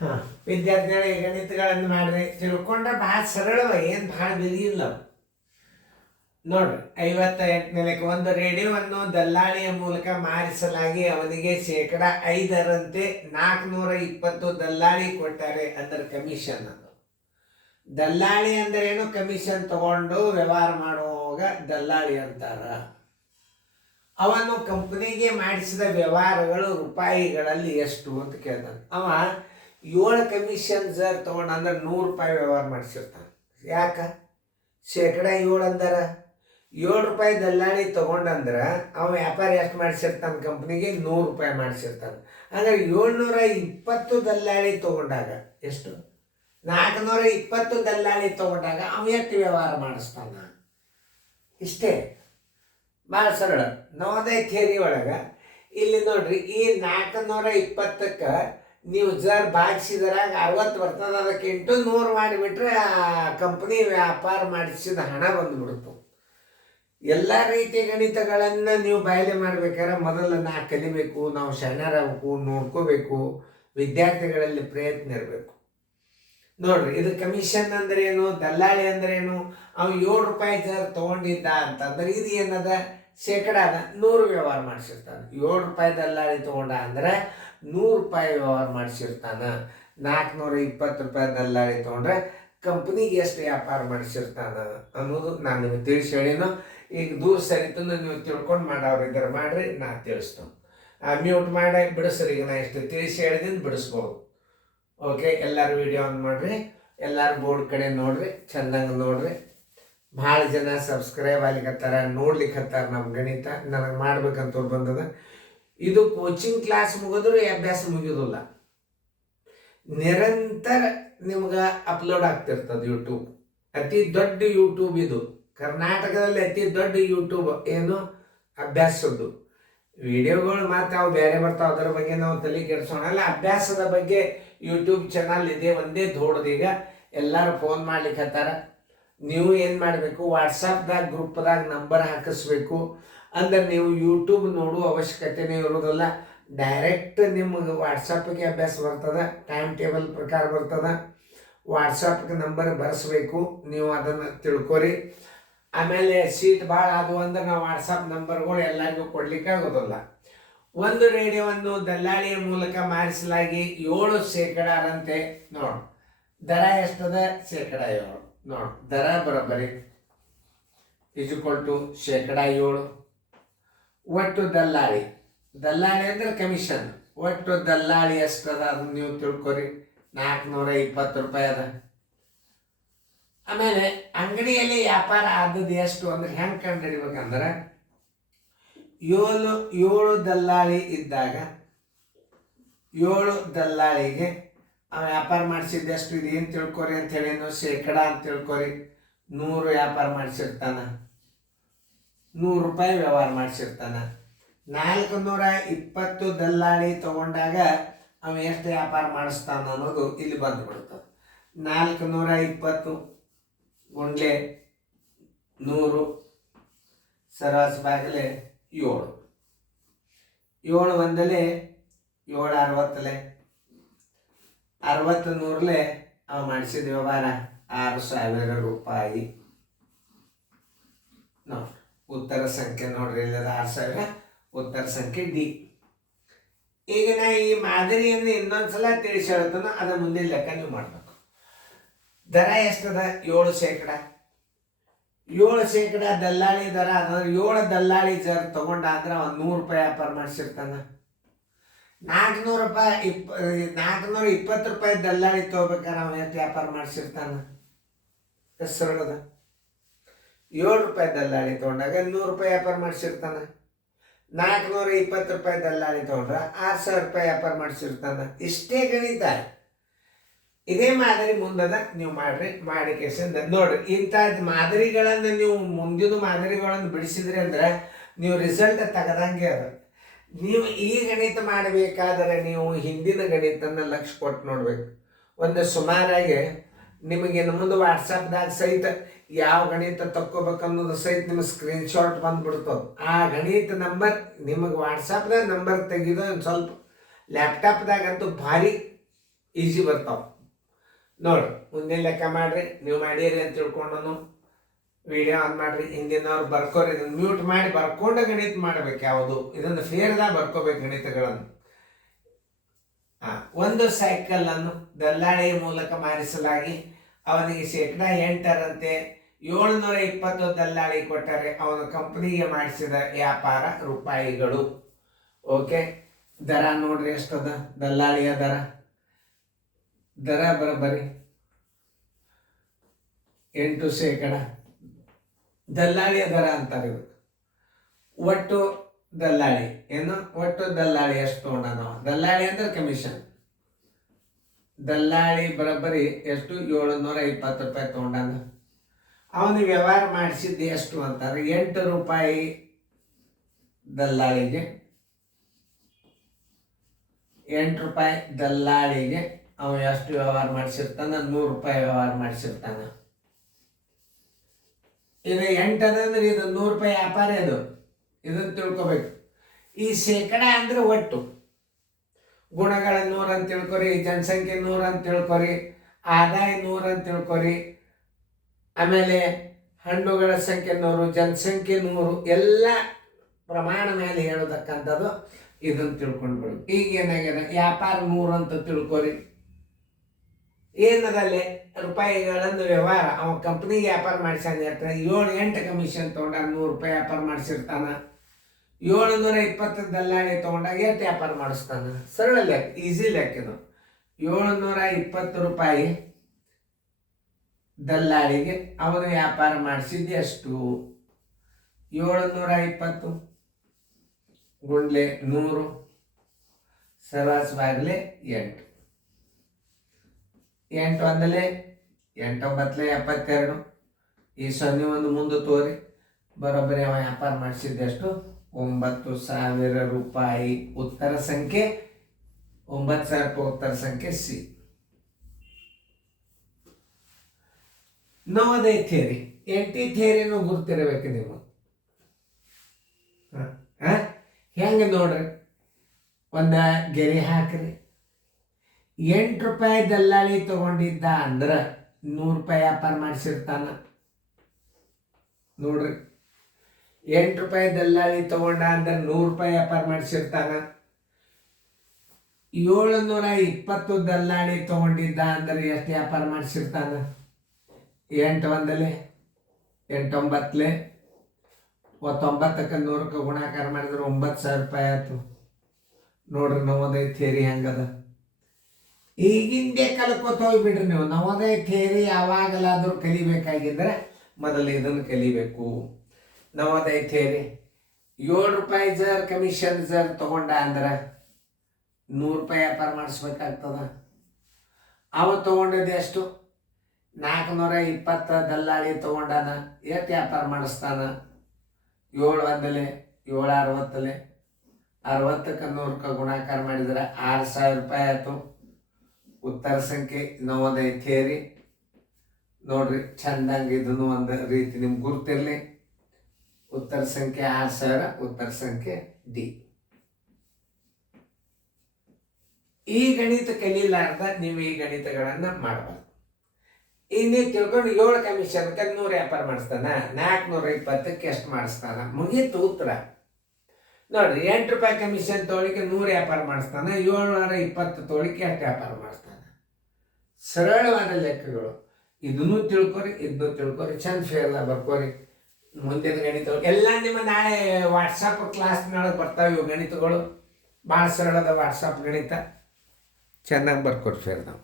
ಹಾಂ, ವಿದ್ಯಾರ್ಥಿಗಳೇ ಗಣಿತಗಳನ್ನು ಮಾಡ್ರಿ ತಿಳ್ಕೊಂಡ್ರೆ ಭಾಳ ಸರಳವ, ಏನು ಭಾಳ ಬಿಗಿಲ್ಲ. ನೋಡ್ರಿ 58ನೇಲಕ್ಕೆ ಒಂದು ರೇಡಿಯೋವನ್ನು ದಲ್ಲಾಳಿಯ ಮೂಲಕ ಮಾರಿಸಲಾಗಿ ಅವನಿಗೆ ಶೇಕಡ 5ರಂತೆ 420 ದಲ್ಲಾಳಿ ಕೊಟ್ಟಾರೆ. ಅಂದ್ರೆ ಕಮಿಷನ್. ಅದು ದಲ್ಲಾಳಿ ಅಂದ್ರೆ ಏನು? ಕಮಿಷನ್ ತಗೊಂಡು ವ್ಯವಹಾರ ಮಾಡುವಾಗ ದಲ್ಲಾಳಿ ಅಂತಾರ. ಅವನು ಕಂಪನಿಗೆ ಮಾಡಿಸಿದ ವ್ಯವಹಾರಗಳು ರೂಪಾಯಿಗಳಲ್ಲಿ ಎಷ್ಟು ಅಂತ ಕೇಳ್ತಾನೆ. ಅವ 7 ಕಮಿಷನ್ ಸರ್ ತಗೊಂಡು ಅಂದ್ರೆ 100 ರೂಪಾಯಿ ವ್ಯವಹಾರ ಮಾಡಿಸಿರ್ತಾನೆ. ಯಾಕ? ಶೇಕಡ 7 ಅಂದ್ರೆ 7 ರೂಪಾಯಿ ದಲ್ಲಾಳಿ ತಗೊಂಡಂದ್ರೆ ಅವ ವ್ಯಾಪಾರ ಎಷ್ಟು ಮಾಡಿಸಿರ್ತಾನೆ? ಕಂಪ್ನಿಗೆ 100 ರೂಪಾಯಿ ಮಾಡಿಸಿರ್ತಾನೆ. ಅಂದರೆ 720 ದಲ್ಲಾಳಿ ತಗೊಂಡಾಗ ಎಷ್ಟು? 420 ದಲ್ಲಾಳಿ ತಗೊಂಡಾಗ ಅವ ಎಷ್ಟು ವ್ಯವಹಾರ ಮಾಡಿಸ್ತಾನ? ಇಷ್ಟೇ, ಭಾಳ ಸರಳ. ನವೋದಯ ಥಿಯರಿ ಒಳಗೆ ಇಲ್ಲಿ ನೋಡ್ರಿ, ಈ 420ಕ್ಕೆ ನೀವು ಜರ್ ಭಾಗಿಸಿದ್ರಾಗ 60 ಬರ್ತದೆ. ಅದಕ್ಕೆ 100 ಮಾಡಿಬಿಟ್ರೆ ಆ ಕಂಪ್ನಿ ವ್ಯಾಪಾರ ಮಾಡಿಸಿದ ಹಣ ಬಂದುಬಿಡ್ತು. ಎಲ್ಲ ರೀತಿಯ ಗಣಿತಗಳನ್ನು ನೀವು ಬಾಯ್ಲೆ ಮಾಡ್ಬೇಕಾದ್ರೆ ಮೊದಲು ನಾವು ಕಲಿಬೇಕು, ನಾವು ಶರಣರಾಗಬೇಕು, ನೋಡ್ಕೋಬೇಕು, ವಿದ್ಯಾರ್ಥಿಗಳಲ್ಲಿ ಪ್ರಯತ್ನ ಇರಬೇಕು. ನೋಡ್ರಿ, ಇದು ಕಮಿಷನ್ ಅಂದ್ರೆ ಏನು, ದಲ್ಲಾಳಿ ಅಂದ್ರೆ ಏನು? ಅವ 7 ರೂಪಾಯಿ ಜರ್ ತೊಗೊಂಡಿದ್ದ ಅಂತಂದ್ರೆ ಇದು ಏನದ? ಶೇಕಡಾದ 100 ವ್ಯವಹಾರ ಮಾಡಿಸಿರ್ತಾನೆ. 7 ರೂಪಾಯಿ ದಲ್ಲಾಳಿ ತೊಗೊಂಡ ಅಂದ್ರೆ 100 ರೂಪಾಯಿ ವ್ಯವಹಾರ ಮಾಡಿಸಿರ್ತಾನ. 420 ರೂಪಾಯಿ ದಲ್ಲಾಳಿ ತೊಗೊಂಡ್ರೆ ಕಂಪ್ನಿಗೆ ಎಷ್ಟು ವ್ಯಾಪಾರ ಮಾಡಿಸಿರ್ತಾನ ಅನ್ನೋದು ನಾನು ನಿಮಗೆ ತಿಳಿಸಿ ಹೇಳಿನೋ. ಈಗ ದೂರ ಸರಿತು ನೀವು ತಿಳ್ಕೊಂಡು ಮಾಡೋರು ಇದ್ದಾರೆ ಮಾಡ್ರಿ, ನಾ ತಿಳಿಸ್ತೇನೆ. ಮ್ಯೂಟ್ ಮಾಡಿ ಬಿಡಿಸ್ರಿ. ಈಗ ನಾ ಎಷ್ಟು ತಿಳಿಸಿ ಹೇಳಿದ್ದೀನಿ ಬಿಡಿಸ್ಬೋದು. ಓಕೆ, ಎಲ್ಲರೂ ವಿಡಿಯೋ ಆನ್ ಮಾಡಿರಿ, ಎಲ್ಲರೂ ಬೋರ್ಡ್ ಕಡೆ ನೋಡ್ರಿ, ಚಂದಂಗೆ ನೋಡ್ರಿ. ಭಾಳ ಜನ ಸಬ್ಸ್ಕ್ರೈಬ್ ಆಗ್ಲಿಕ್ಕತ್ತಾರ, ನೋಡ್ಲಿಕ್ಕತ್ತಾರ. ನಮ್ಮ ಗಣಿತ ನನಗೆ ಮಾಡ್ಬೇಕಂತವ್ರು ಬಂದದ. ಇದು ಕೋಚಿಂಗ್ ಕ್ಲಾಸ್ ಮುಗಿದ್ರು ಅಭ್ಯಾಸ ಮುಗಿಯೋದಿಲ್ಲ. ನಿರಂತರ ನಿಮ್ಗೆ ಅಪ್ಲೋಡ್ ಆಗ್ತಿರ್ತದೆ ಯೂಟ್ಯೂಬ್. ಅತಿ ದೊಡ್ಡ ಯೂಟ್ಯೂಬ್ ಇದು, ಕರ್ನಾಟಕದಲ್ಲಿ ಅತಿ ದೊಡ್ಡ ಯೂಟ್ಯೂಬ್. ಏನು? ಅಭ್ಯಾಸದ್ದು ವಿಡಿಯೋಗಳು ಮಾತ್ರ ಅವು ಬೇರೆ ಬರ್ತಾವೆ, ಅದರ ಬಗ್ಗೆ ನಾವು ತಲೆ ಕೆಡಿಸೋಣಲ್ಲ. ಅಭ್ಯಾಸದ ಬಗ್ಗೆ ಯೂಟ್ಯೂಬ್ ಚಾನಲ್ ಇದೆ, ಒಂದೇ ದೊಡ್ಡದೀಗ. ಎಲ್ಲರೂ ಫೋನ್ ಮಾಡ್ಲಿಕ್ಕತ್ತಾರ. ನೀವು ಏನು ಮಾಡಬೇಕು? ವಾಟ್ಸಪ್ದಾಗ ಗ್ರೂಪ್ದಾಗ ನಂಬರ್ ಹಾಕಿಸ್ಬೇಕು. ಅಂದ್ರೆ ನೀವು ಯೂಟ್ಯೂಬ್ ನೋಡುವ ಅವಶ್ಯಕತೆನೇ ಇರೋದಿಲ್ಲ. ಡೈರೆಕ್ಟ್ ನಿಮಗೆ ವಾಟ್ಸಪ್ಗೆ ಅಭ್ಯಾಸ ಬರ್ತದೆ, ಟೈಮ್ ಟೇಬಲ್ ಪ್ರಕಾರ ಬರ್ತದೆ. ವಾಟ್ಸಪ್ಗೆ ನಂಬರ್ ಬರೆಸ್ಬೇಕು, ನೀವು ಅದನ್ನು ತಿಳ್ಕೊರಿ. ಆಮೇಲೆ ಸೀಟ್ ಭಾಳ ಆದವು ಅಂದ್ರೆ ನಾವು ವಾಟ್ಸಪ್ ನಂಬರ್ಗಳು ಎಲ್ಲರಿಗೂ ಕೊಡ್ಲಿಕ್ಕೆ ಆಗೋದಿಲ್ಲ. ಒಂದು ರೇಡಿಯೋವನ್ನು ದಲ್ಲಾಳಿಯ ಮೂಲಕ ಮಾರಿಸಲಾಗಿ 7% ನೋಡು. ದರ ಎಷ್ಟದ? ಶೇಕಡ 7. ನೋಡು, ದರ ಬರೋಬ್ಬರಿ = ಶೇಕಡ 7. ಒಟ್ಟು ದಲ್ಲಾಳಿ ಅಂದ್ರೆ ಕಮಿಷನ್. ಒಟ್ಟು ದಲ್ಲಾಳಿ ಎಷ್ಟದ ಅದನ್ನು ನೀವು ತಿಳ್ಕೊರಿ. 420 ರೂಪಾಯಿ ಅದ. ಆಮೇಲೆ ಅಂಗಡಿಯಲ್ಲಿ ವ್ಯಾಪಾರ ಆದದ್ದು ಎಷ್ಟು ಅಂದ್ರೆ ಹೆಂಗೆ ಕಂಡು ಹಿಡಿಬೇಕಂದ್ರೆ, 7 ದಲ್ಲಾಳಿ ಇದ್ದಾಗ 7 ದಲ್ಲಾಳಿಗೆ ವ್ಯಾಪಾರ ಮಾಡಿಸಿದ್ದು ಎಷ್ಟು ಇದು ಏನು ತಿಳ್ಕೊರಿ ಅಂತ ಹೇಳಿ, ಶೇಕಡ ಅಂತ ತಿಳ್ಕೊರಿ. 100 ವ್ಯಾಪಾರ ಮಾಡಿಸಿರ್ತಾನ, 100 ರೂಪಾಯಿ ವ್ಯವಹಾರ ಮಾಡಿಸಿರ್ತಾನ. 420 ದಲ್ಲಾಳಿ ತಗೊಂಡಾಗ ಅವ ಎಷ್ಟು ವ್ಯಾಪಾರ ಮಾಡಿಸ್ತಾನ ಅನ್ನೋದು ಇಲ್ಲಿ ಬಂದುಬಿಡ್ತದೆ. 420 ಗುಂಡ್ಲೆ 100 ಸರಾಸ ಬಾಗಿಲೆ 7. 7 ಒಂದಲೆ 7 60 60 100 ಅವ ಮಾಡಿಸಿದ ವ್ಯವಹಾರ 6,000 ರೂಪಾಯಿ. ನೋಡಿ, ಉತ್ತರ ಸಂಖ್ಯೆ ನೋಡ್ರಿ, ಇಲ್ಲದ 6,000 ಉತ್ತರ ಸಂಖ್ಯೆ ಡಿ. ಈಗ ನಾ ಈ ಮಾದರಿಯನ್ನು ಇನ್ನೊಂದ್ಸಲ ತಿಳಿಸಿ ಹೇಳ್ತಾನ, ಅದ ಮುಂದಿನ ಲೆಕ್ಕ ನೀವು ಮಾಡಬೇಕು. ದರ ಎಷ್ಟದ? 7%. 7% ದಲ್ಲಾಳಿ ದರ ಅಂದ್ರೆ 7 ದಲ್ಲಾಳಿ ಜರ್ ತಗೊಂಡ ಅಂದ್ರೆ ಅವ್ನು 100 ರೂಪಾಯಿ ವ್ಯಾಪಾರ ಮಾಡಿಸಿರ್ತಾನ. 420 ರೂಪಾಯಿ ದಲ್ಲಾಳಿ ತಗೋಬೇಕಾದ್ರೆ ಅವನು ಎಷ್ಟು ವ್ಯಾಪಾರ ಮಾಡಿಸಿರ್ತಾನ? ಸರಳದ 7 ರೂಪಾಯಿ ದಲ್ಲಾಳಿ ತಗೊಂಡಾಗ 100 ರೂಪಾಯಿ ವ್ಯಾಪಾರ ಮಾಡಿಸಿರ್ತಾನ. 420 ರೂಪಾಯಿ ದಲ್ಲಾಳಿ ತಗೊಂಡ್ರೆ 6,000 ರೂಪಾಯಿ ವ್ಯಾಪಾರ ಮಾಡಿಸಿರ್ತಾನ. ಇಷ್ಟೇ ಗಣಿತ. ಇದೇ ಮಾದರಿ ಮುಂದದ, ನೀವು ಮಾಡ್ರಿ. ಮಾಡಿಕೆಸಿಂದ ನೋಡ್ರಿ, ಇಂಥ ಮಾದರಿಗಳನ್ನು ನೀವು ಮುಂದಿನ ಮಾದರಿಗಳನ್ನು ಬಿಡಿಸಿದ್ರಿ ಅಂದ್ರೆ ನೀವು ರಿಸಲ್ಟ್ ತೆಗೆದಂಗೆ ಅದ. ನೀವು ಈ ಗಣಿತ ಮಾಡಬೇಕಾದರೆ ನೀವು ಹಿಂದಿನ ಗಣಿತನ ಲಕ್ಷ್ಯ ಕೊಟ್ಟು ನೋಡ್ಬೇಕು. ಒಂದು ಸುಮಾರಾಗಿ ನಿಮಗೆ ಮುಂದೆ ವಾಟ್ಸಪ್ದಾಗ ಸಹಿತ ಯಾವ ಗಣಿತ ತಕ್ಕೋಬೇಕನ್ನೋದು ಸಹಿತ ನಿಮಗೆ ಸ್ಕ್ರೀನ್ಶಾಟ್ ಬಂದ್ಬಿಡ್ತದೆ. ಆ ಗಣಿತ ನಂಬರ್ ನಿಮಗೆ ವಾಟ್ಸಪ್ದಾಗ ನಂಬರ್ ತೆಗೆದು ಒಂದು ಸ್ವಲ್ಪ ಲ್ಯಾಪ್ಟಾಪ್ದಾಗಂತೂ ಭಾರಿ ಈಸಿ ಬರ್ತಾವೆ. ನೋಡ್ರಿ ಮುಂದಿನ ಲೆಕ್ಕ ಮಾಡಿರಿ, ನೀವು ಮಾಡಿರಿ ಅಂತ ತಿಳ್ಕೊಂಡು ವಿಡಿಯೋ ಆನ್ ಮಾಡಿರಿ. ಹಿಂದಿನವ್ರು ಬರ್ಕೋರಿ, ಇದನ್ನು ಮ್ಯೂಟ್ ಮಾಡಿ ಬರ್ಕೊಂಡು ಗಣಿತ ಮಾಡಬೇಕು. ಯಾವುದು ಇದನ್ನು ಫೇರ್ದಾಗ ಬರ್ಕೋಬೇಕು ಗಣಿತಗಳನ್ನು. ಒಂದು ಸೈಕಲನ್ನು ದಲ್ಲಾಳಿಯ ಮೂಲಕ ಮಾರಿಸಲಾಗಿ ಅವನಿಗೆ ಶೇಕಡ 8ರಂತೆ 720 ದಲ್ಲಾಳಿ ಕೊಟ್ಟರೆ ಅವನು ಕಂಪನಿಗೆ ಮಾಡಿಸಿದ ವ್ಯಾಪಾರ ರೂಪಾಯಿಗಳು. ಓಕೆ, ದರ ನೋಡ್ರಿ ಎಷ್ಟದ ದಲ್ಲಾಳಿಯ ದರ ಬರಬರಿ 8%. ದಲ್ಲಾಳಿಯ ದರ ಅಂತಾರೆ ಇದು. ಒಟ್ಟು ದಲ್ಲಾಳಿ ಏನು, ಒಟ್ಟು ದಲ್ಲಾಳಿ ಎಷ್ಟು ತೊಗೊಂಡ, ದಲ್ಲಾಳಿ ಅಂದ್ರೆ ಕಮಿಷನ್. ದಲ್ಲಾಳಿ ಬರೋಬ್ಬರಿ ಎಷ್ಟು 720 ರೂಪಾಯಿ ತೊಗೊಂಡಾನ. ಅವನು ವ್ಯವಹಾರ ಮಾಡಿಸಿದ್ದು ಎಷ್ಟು ಅಂತಾರೆ 8 ರೂಪಾಯಿ ದಲ್ಲಾಳಿಗೆ. 8 ರೂಪಾಯಿ ದಲ್ಲಾಳಿಗೆ ಅವ ಎಷ್ಟು ವ್ಯವಹಾರ ಮಾಡಿಸಿರ್ತಾನ, 100 ರೂಪಾಯಿ ವ್ಯವಹಾರ ಮಾಡಿಸಿರ್ತಾನ. ಇದು 8 ಅದಂದ್ರೆ ಇದು 100 ರೂಪಾಯಿ ವ್ಯಾಪಾರ. ಇದನ್ನು ತಿಳ್ಕೊಬೇಕು. ಈ ಶೇಕಡ ಅಂದ್ರೆ ಒಟ್ಟು ಗುಣಗಳ 100 ಅಂತ ತಿಳ್ಕೊರಿ, ಜನಸಂಖ್ಯೆ 100 ಅಂತ ತಿಳ್ಕೊರಿ, ಆದಾಯ 100 ಅಂತ ತಿಳ್ಕೊರಿ, ಆಮೇಲೆ ಹಣ್ಣುಗಳ ಸಂಖ್ಯೆ 100, ಜನಸಂಖ್ಯೆ 100, ಎಲ್ಲ ಪ್ರಮಾಣ ಮೇಲೆ ಹೇಳೋದಕ್ಕಂಥದ್ದು. ಇದನ್ನು ತಿಳ್ಕೊಂಡ್ಬಿಡು. ಈಗ ಏನಾಗ್ಯದ ವ್ಯಾಪಾರ 100 ಅಂತ ತಿಳ್ಕೊರಿ. ಏನದಲ್ಲಿ ರೂಪಾಯಿಗಳನ್ನು ವ್ಯವಹಾರ ಅವ ಕಂಪ್ನಿಗೆ ವ್ಯಾಪಾರ ಮಾಡಿಸ್ಯಾನ. 7-8 ಕಮಿಷನ್ ತೊಗೊಂಡಾಗ 100 ರೂಪಾಯಿ ವ್ಯಾಪಾರ ಮಾಡಿಸಿರ್ತಾನ. 720 ದಲ್ಲಾಳಿ ತೊಗೊಂಡಾಗ ಎಷ್ಟು ವ್ಯಾಪಾರ ಮಾಡಿಸ್ತಾನ? ಸರಳ ಲೆಕ್ಕ, ಈಸಿ ಲೆಕ್ಕ ಇದು. 720 ರೂಪಾಯಿ ದಲ್ಲಾಳಿಗೆ ಅವನು ವ್ಯಾಪಾರ ಮಾಡಿಸಿದ್ದು ಎಷ್ಟು? 720 ಗುಂಡ್ಲೆ 100 ಸರಾಸವಾಗಲೇ 8. 8 ಒಂದಲೇ 8 9 72. ಈ 0 ಒಂದು ಮುಂದೆ ತೋರಿ. ಬರೋಬ್ಬರಿ ಅವ ವ್ಯಾಪಾರ ಮಾಡಿಸಿದ್ದೆಷ್ಟು? 9,000 ರೂಪಾಯಿ. ಉತ್ತರ ಸಂಖ್ಯೆ 9,000 ರೂಪಾಯಿ. ಉತ್ತರ ಸಂಖ್ಯೆ ಸಿ. ನವೋದಯ ಥಿಯರಿ, ಎಂಟಿ ಥಿಯರಿನೂ ಗುರ್ತಿರಬೇಕು ನೀವು. ಹೆಂಗೆ ನೋಡ್ರಿ, ಒಂದು ಗೆರೆ ಹಾಕ್ರಿ. 8 ರೂಪಾಯಿ ದಲ್ಲಾಳಿ ತಗೊಂಡಿದ್ದ ಅಂದ್ರೆ 100 ರೂಪಾಯಿ ವ್ಯಾಪಾರ ಮಾಡಿಸಿರ್ತಾನ. ನೋಡ್ರಿ, 8 ರೂಪಾಯಿ ದಲ್ಲಾಳಿ ತಗೊಂಡ ಅಂದ್ರೆ 100 ರೂಪಾಯಿ ವ್ಯಾಪಾರ ಮಾಡಿಸಿರ್ತಾನ. 720 ದಲ್ಲಾಳಿ ತಗೊಂಡಿದ್ದ ಅಂದ್ರೆ ಎಷ್ಟು ವ್ಯಾಪಾರ ಮಾಡಿಸಿರ್ತಾನ? 8 ಒಂದಲೇ 8 9 9ಕ್ಕೆ 100ಕ್ಕೆ ಗುಣಾಕಾರ ಮಾಡಿದ್ರೆ 9,000 ರೂಪಾಯಿ ಆಯ್ತು. ನೋಡ್ರಿ ನವೋದಯ ಥಿಯರಿ ಹೆಂಗದ. ಈಗಿಂದೇ ಕಲ್ಕೋತ ಹೋಗ್ಬಿಡ್ರಿ ನೀವು. ನವೋದಯ ಥಿಯರಿ ಯಾವಾಗಲಾದರೂ ಕಲಿಬೇಕಾಗಿದ್ರೆ ಮೊದಲು ಇದನ್ನು ಕಲಿಬೇಕು. ನವೋದಯ ಥಿಯರಿ 7 ರೂಪಾಯಿ ಜರ್ ಕಮಿಷನ್ ಜರ್ ತಗೊಂಡ ಅಂದ್ರೆ 100 ರೂಪಾಯಿ ವ್ಯಾಪಾರ ಮಾಡಿಸ್ಬೇಕಾಗ್ತದ. ಅವ ತಗೊಂಡಿದ್ದು ಎಷ್ಟು? 420 ದಲ್ಲಾಳಿ ತಗೊಂಡಾನ. ಎಷ್ಟು ವ್ಯಾಪಾರ ಮಾಡಿಸ್ತಾನ? 7 ಒಂದಲೇ 7 60 60ಕ್ಕೆ 100ಕ್ಕೆ ಗುಣಾಕಾರ ಮಾಡಿದ್ರೆ 6,000 ರೂಪಾಯಿ ಆಯ್ತು. ಉತ್ತರ ಸಂಖ್ಯೆ ನವೋದಯ ಥಿಯರಿ. ನೋಡ್ರಿ ಚಂದಂಗೆ ಇದನ್ನು ಒಂದು ರೀತಿ ನಿಮ್ಗೆ ಗುರ್ತಿರ್ಲಿ. ಉತ್ತರ ಸಂಖ್ಯೆ 6,000. ಉತ್ತರ ಸಂಖ್ಯೆ ಡಿ. ಈ ಗಣಿತ ಕಲೀಲಾರ್ದ ನೀವು ಈ ಗಣಿತಗಳನ್ನು ಮಾಡಬಾರ್ದು. ಇನ್ನೇ ತಿಳ್ಕೊಂಡು 7 ಕಮಿಷನ್ಗೆ 100 ವ್ಯಾಪಾರ ಮಾಡಿಸ್ತಾನ. 420ಕ್ಕೆ ಎಷ್ಟು ಮಾಡಿಸ್ತಾನ? ಮುಗೀತು ಉತ್ತರ. ನೋಡ್ರಿ, 8 ರೂಪಾಯಿ ಕಮಿಷನ್ ತೊಗೊಳಿಕ್ಕೆ 100 ವ್ಯಾಪಾರ ಮಾಡಿಸ್ತಾನ. 720 ತೊಗೊಳಿಕ್ಕೆ ಎಷ್ಟು ವ್ಯಾಪಾರ ಮಾಡಿಸ್ತಾನ? ಸರಳವಾದ ಲೆಕ್ಕಗಳು. ಇದನ್ನು ತಿಳ್ಕೊರಿ, ಇದನ್ನು ತಿಳ್ಕೊರಿ, ಚಂದ ಫೇರ್ಲ ಬರ್ಕೋರಿ. ಮುಂದಿನ ಗಣಿತಗಳು ಎಲ್ಲ ನಿಮ್ಮ ನಾಳೆ ವಾಟ್ಸಪ್ ಕ್ಲಾಸ್ನೊಳಗೆ ಬರ್ತಾವೆ. ಇವು ಗಣಿತಗಳು ಭಾಳ ಸರಳದ ವಾಟ್ಸಪ್ ಗಣಿತ. ಚೆನ್ನಾಗಿ ಬರ್ಕೊರಿ ಫೇರ್ ನಾವು.